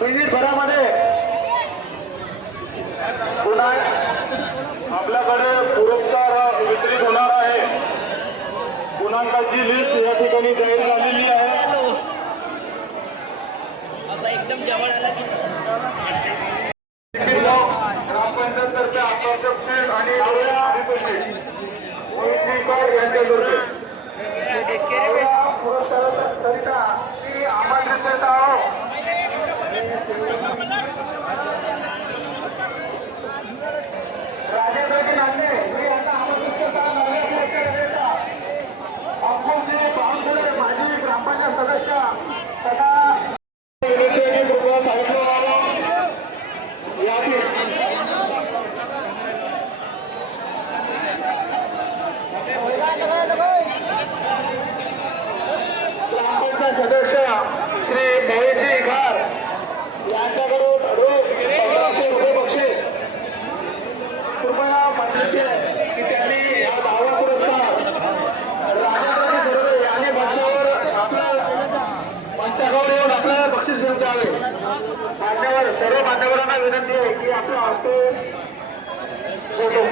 मिनिटभरामध्ये पुन्हा आपल्याकडे पुरस्कार वितरित होणार आहे। गुणांकाची लिस्ट या ठिकाणी जाहीर झालेली आहे। एकदम जवळ आला की ग्रामपंचायततर्फे आकर्षक आणि यांच्यातर्फे पुरस्काराकरिता मी आमंत्रित करत आहोत। राजेंद्र की नांदे मी यांना आमंत्रित करता अब्दुलजी बावनकुळे माजी ग्रामपंचायत सदस्य तथा सदस्य श्री महेशजी घार यांच्याकडून रोख 1500 रुपये बक्षीस कृपया मान्य की त्यांनी या 10वा पुरस्कार राजेंद्र बरोबर यांनी मंचावर येऊन आपल्याला बक्षीस घेऊन जावे। मान्यवर सर्व मान्यवरांना विनंती आहे की आपला हस्ते फोटो